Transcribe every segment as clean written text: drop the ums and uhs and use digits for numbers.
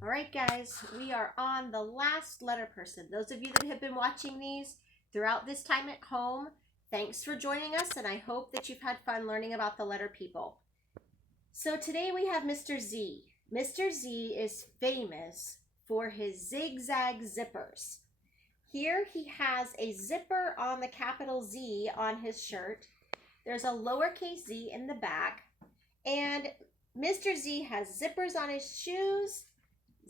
All right, guys, we are on the last letter person. Those of you that have been watching these throughout this time at home, thanks for joining us, and I hope that you've had fun learning about the letter people. So today we have Mr. Z. Mr. Z is famous for his zigzag zippers. Here he has a zipper on the capital Z on his shirt. There's a lowercase z in the back, and Mr. Z has zippers on his shoes,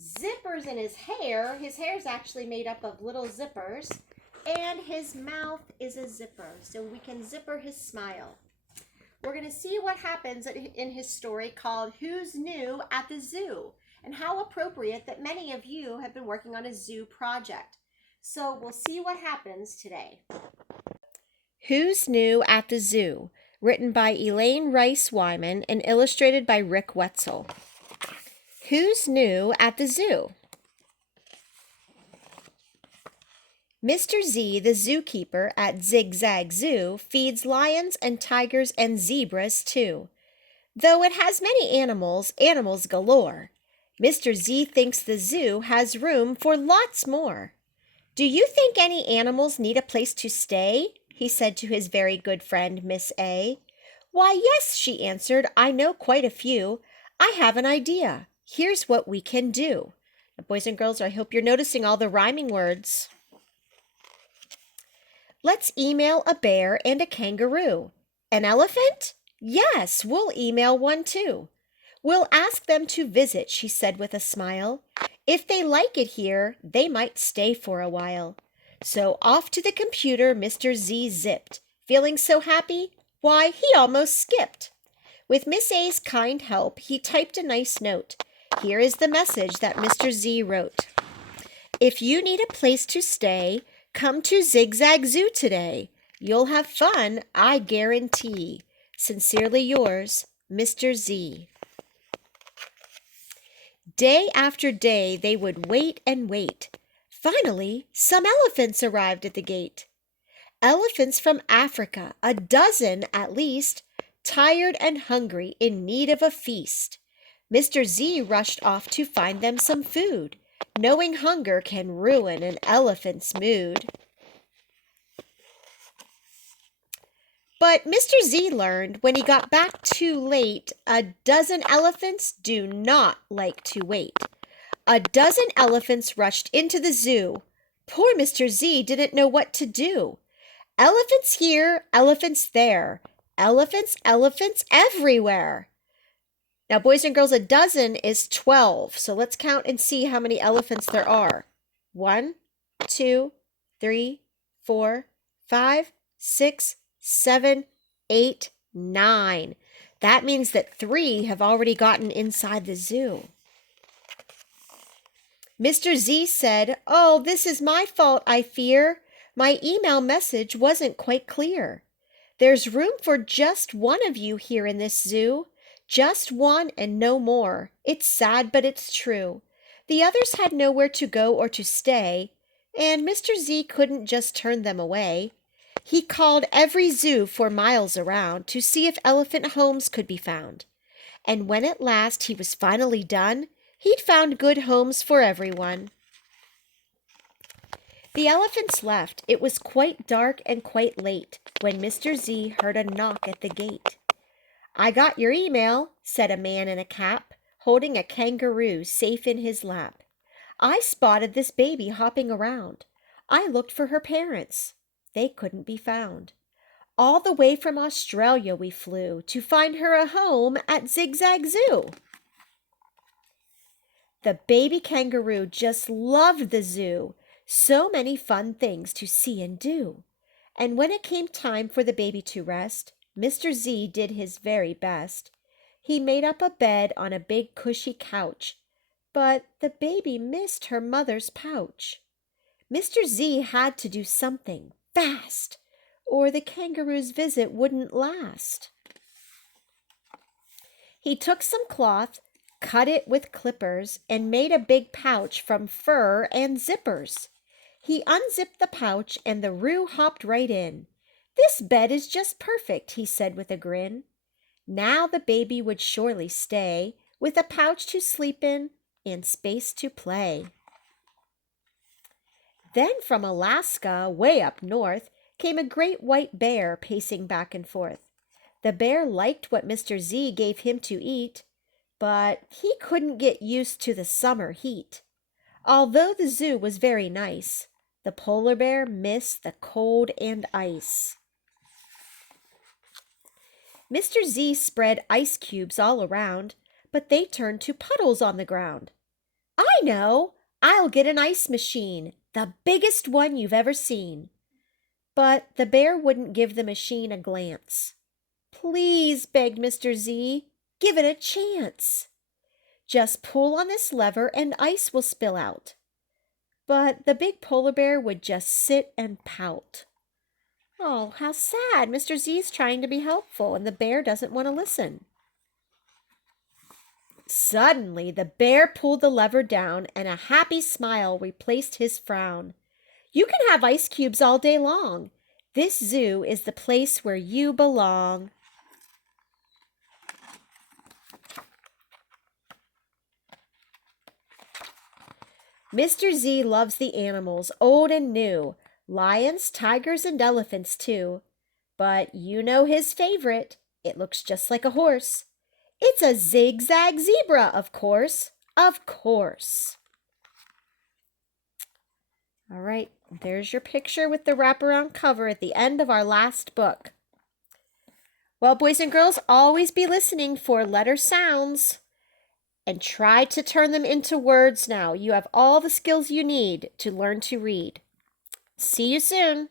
zippers in his hair. His hair is actually made up of little zippers, and his mouth is a zipper, so we can zipper his smile. We're going to see what happens in his story called Who's New at the Zoo, and how appropriate that many of you have been working on a zoo project. So we'll see what happens today. Who's New at the Zoo, written by Elaine Rice Wyman and illustrated by Rick Wetzel. Who's New at the Zoo? Mr. Z, the zookeeper at Zigzag Zoo, feeds lions and tigers and zebras too. Though it has many animals, animals galore, Mr. Z thinks the zoo has room for lots more. Do you think any animals need a place to stay? He said to his very good friend, Miss A. Why, yes, she answered, I know quite a few. I have an idea. Here's what we can do. Now, boys and girls, I hope you're noticing all the rhyming words. Let's email a bear and a kangaroo. An elephant? Yes, we'll email one too. We'll ask them to visit, she said with a smile. If they like it here, they might stay for a while. So off to the computer Mr. Z zipped. Feeling so happy? Why, he almost skipped. With Miss A's kind help, he typed a nice note. Here is the message that Mr. Z wrote. If you need a place to stay, come to Zigzag Zoo today. You'll have fun, I guarantee. Sincerely yours, Mr. Z. Day after day they would wait and wait. Finally, some elephants arrived at the gate. Elephants from Africa, a dozen at least, tired and hungry, in need of a feast. Mr. Z rushed off to find them some food, knowing hunger can ruin an elephant's mood. But Mr. Z learned when he got back too late, a dozen elephants do not like to wait. A dozen elephants rushed into the zoo. Poor Mr. Z didn't know what to do. Elephants here, elephants there. Elephants, elephants everywhere. Now, boys and girls, a dozen is 12. So let's count and see how many elephants there are. 1, 2, 3, 4, 5, 6, 7, 8, 9. That means that 3 have already gotten inside the zoo. Mr. Z said, Oh, this is my fault, I fear. My email message wasn't quite clear. There's room for just one of you here in this zoo. Just one and no more. It's sad, but it's true. The others had nowhere to go or to stay, and Mr. Z couldn't just turn them away. He called every zoo for miles around to see if elephant homes could be found. And when at last he was finally done, he'd found good homes for everyone. The elephants left. It was quite dark and quite late when Mr. Z heard a knock at the gate. I got your email, said a man in a cap, holding a kangaroo safe in his lap. I spotted this baby hopping around. I looked for her parents. They couldn't be found. All the way from Australia we flew to find her a home at Zigzag Zoo. The baby kangaroo just loved the zoo. So many fun things to see and do. And when it came time for the baby to rest, Mr. Z did his very best. He made up a bed on a big cushy couch, but the baby missed her mother's pouch. Mr. Z had to do something fast, or the kangaroo's visit wouldn't last. He took some cloth, cut it with clippers, and made a big pouch from fur and zippers. He unzipped the pouch, and the roo hopped right in. This bed is just perfect, he said with a grin. Now the baby would surely stay, with a pouch to sleep in and space to play. Then from Alaska, way up north, came a great white bear pacing back and forth. The bear liked what Mr. Z gave him to eat, but he couldn't get used to the summer heat. Although the zoo was very nice, the polar bear missed the cold and ice. Mr. Z spread ice cubes all around, but they turned to puddles on the ground. I know! I'll get an ice machine, the biggest one you've ever seen. But the bear wouldn't give the machine a glance. Please, begged Mr. Z, give it a chance. Just pull on this lever and ice will spill out. But the big polar bear would just sit and pout. Oh, how sad. Mr. Z's trying to be helpful and the bear doesn't want to listen. Suddenly, the bear pulled the lever down and a happy smile replaced his frown. You can have ice cubes all day long. This zoo is the place where you belong. Mr. Z loves the animals, old and new, lions, tigers, and elephants too. But you know his favorite. It looks just like a horse. It's a zigzag zebra, of course. Of course. All right, there's your picture with the wraparound cover at the end of our last book. Well, boys and girls, always be listening for letter sounds and try to turn them into words now. You have all the skills you need to learn to read. See you soon.